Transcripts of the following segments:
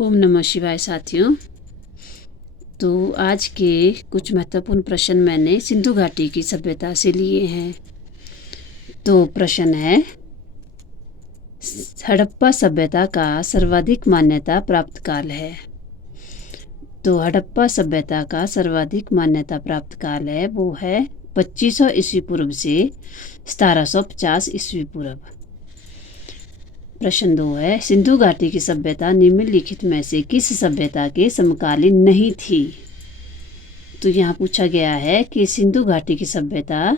ओम नमः शिवाय साथियों। तो आज के कुछ महत्वपूर्ण प्रश्न मैंने सिंधु घाटी की सभ्यता से लिए हैं। तो प्रश्न है, हड़प्पा सभ्यता का सर्वाधिक मान्यता प्राप्त काल है। तो हड़प्पा सभ्यता का सर्वाधिक मान्यता प्राप्त काल है वो है 2500 ईस्वी पूर्व से 1750 ईस्वी पूर्व। प्रश्न 2 है, सिंधु घाटी की सभ्यता निम्नलिखित में से किस सभ्यता के समकालीन नहीं थी। तो यहाँ पूछा गया है कि सिंधु घाटी की सभ्यता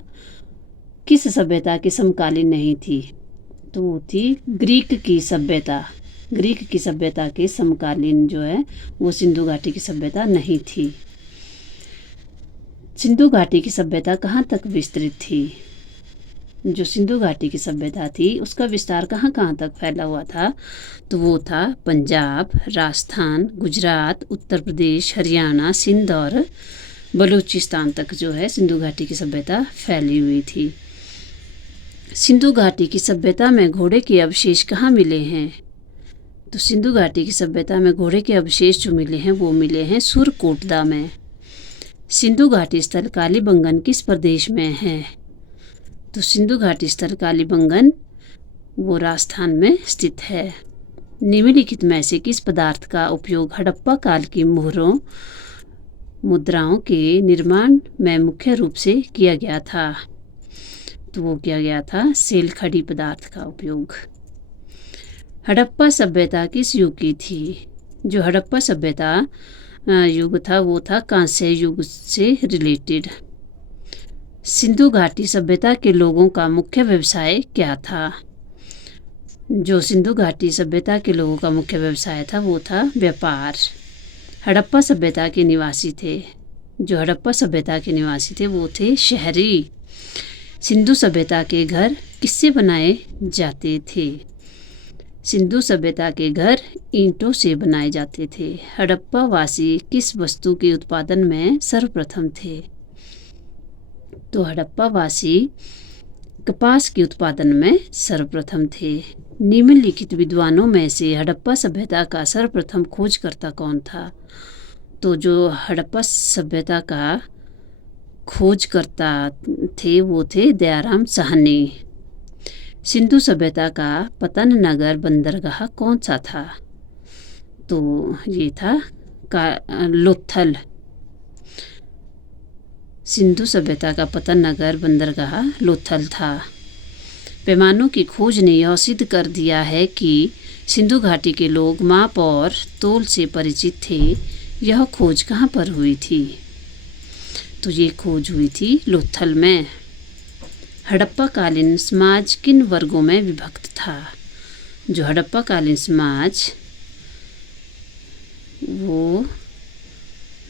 किस सभ्यता के समकालीन नहीं थी। तो वो थी ग्रीक की सभ्यता। ग्रीक की सभ्यता के समकालीन जो है वो सिंधु घाटी की सभ्यता नहीं थी। सिंधु घाटी की सभ्यता कहाँ तक विस्तृत थी। जो सिंधु घाटी की सभ्यता थी उसका विस्तार कहाँ कहाँ तक फैला हुआ था। तो वो था पंजाब, राजस्थान, गुजरात, उत्तर प्रदेश, हरियाणा, सिंध और बलूचिस्तान तक जो है सिंधु घाटी की सभ्यता फैली हुई थी। सिंधु घाटी की सभ्यता में घोड़े के अवशेष कहाँ मिले हैं। तो सिंधु घाटी की सभ्यता में घोड़े के अवशेष जो मिले हैं वो मिले हैं सुरकोटदा में। सिंधु घाटी स्थल कालीबंगन किस प्रदेश में है। तो सिंधु घाटी स्थल कालीबंगन वो राजस्थान में स्थित है। निम्नलिखित में से किस पदार्थ का उपयोग हड़प्पा काल की मोहरों मुद्राओं के निर्माण में मुख्य रूप से किया गया था। तो वो किया गया था सेल खड़ी पदार्थ का उपयोग। हड़प्पा सभ्यता किस युग की थी। जो हड़प्पा सभ्यता युग था वो था कांस्य युग से रिलेटेड। सिंधु घाटी सभ्यता के लोगों का मुख्य व्यवसाय क्या था। जो सिंधु घाटी सभ्यता के लोगों का मुख्य व्यवसाय था वो था व्यापार। हड़प्पा सभ्यता के निवासी थे। जो हड़प्पा सभ्यता के निवासी थे वो थे शहरी। सिंधु सभ्यता के घर किससे बनाए जाते थे। सिंधु सभ्यता के घर ईंटों से बनाए जाते थे। हड़प्पा वासी किस वस्तु के उत्पादन में सर्वप्रथम थे। तो हड़प्पा वासी कपास के उत्पादन में सर्वप्रथम थे। निम्नलिखित विद्वानों में से हड़प्पा सभ्यता का सर्वप्रथम खोजकर्ता कौन था। तो जो हड़प्पा सभ्यता का खोजकर्ता थे वो थे दयाराम साहनी। सिंधु सभ्यता का पतन नगर बंदरगाह कौन सा था। तो ये था लोथल। सिंधु सभ्यता का पतन नगर बंदरगाह लोथल था। पैमानों की खोज ने यह सिद्ध कर दिया है कि सिंधु घाटी के लोग माप और तोल से परिचित थे। यह खोज कहाँ पर हुई थी। तो ये खोज हुई थी लोथल में। हड़प्पा कालीन समाज किन वर्गों में विभक्त था। जो हड़प्पा कालीन समाज वो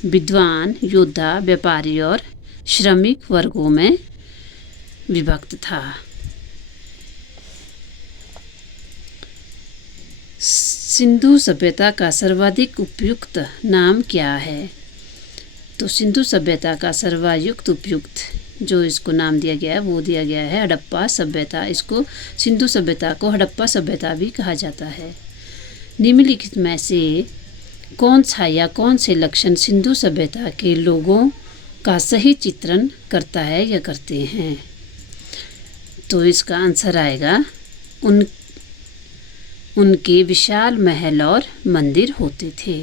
विद्वान, योद्धा, व्यापारी और श्रमिक वर्गों में विभक्त था। सिंधु सभ्यता का सर्वाधिक उपयुक्त नाम क्या है। तो सिंधु सभ्यता का सर्वाधिक उपयुक्त जो इसको नाम दिया गया है वो दिया गया है हड़प्पा सभ्यता। इसको सिंधु सभ्यता को हड़प्पा सभ्यता भी कहा जाता है। निम्नलिखित में से कौन सा या कौन से लक्षण सिंधु सभ्यता के लोगों का सही चित्रण करता है या करते हैं। तो इसका आंसर आएगा उनके विशाल महल और मंदिर होते थे।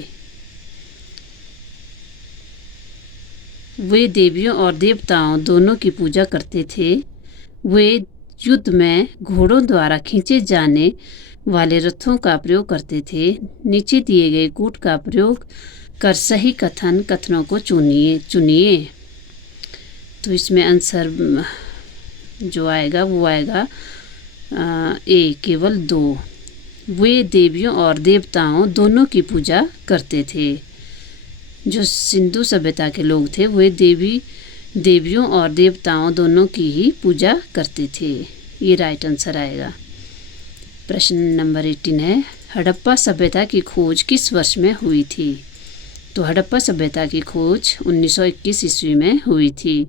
वे देवियों और देवताओं दोनों की पूजा करते थे। वे युद्ध में घोड़ों द्वारा खींचे जाने वाले रथों का प्रयोग करते थे। नीचे दिए गए कूट का प्रयोग कर सही कथनों को चुनिए। तो इसमें आंसर जो आएगा वो आएगा ए केवल 2। वे देवियों और देवताओं दोनों की पूजा करते थे। जो सिंधु सभ्यता के लोग थे वे देवियों और देवताओं दोनों की ही पूजा करते थे। ये राइट आंसर आएगा। प्रश्न नंबर 18 है, हड़प्पा सभ्यता की खोज किस वर्ष में हुई थी। तो हड़प्पा सभ्यता की खोज 1921 ईस्वी में हुई थी।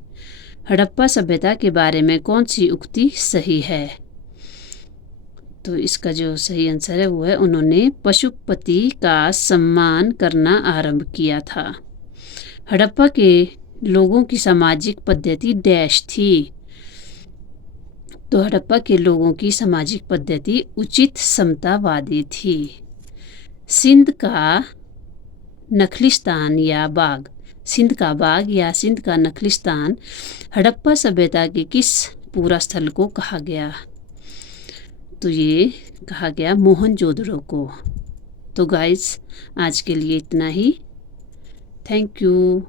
हड़प्पा सभ्यता के बारे में कौन सी उक्ति सही है। तो इसका जो सही आंसर है वो है उन्होंने पशुपति का सम्मान करना आरंभ किया था। हड़प्पा के लोगों की सामाजिक पद्धति डैश थी। तो हड़प्पा के लोगों की सामाजिक पद्धति उचित समतावादी थी। सिंध का नखलिस्तान या बाग, सिंध का बाग या सिंध का नखलिस्तान हड़प्पा सभ्यता के किस पूरा स्थल को कहा गया? तो ये कहा गया मोहनजोदड़ो को। तो गाइस आज के लिए इतना ही। Thank you.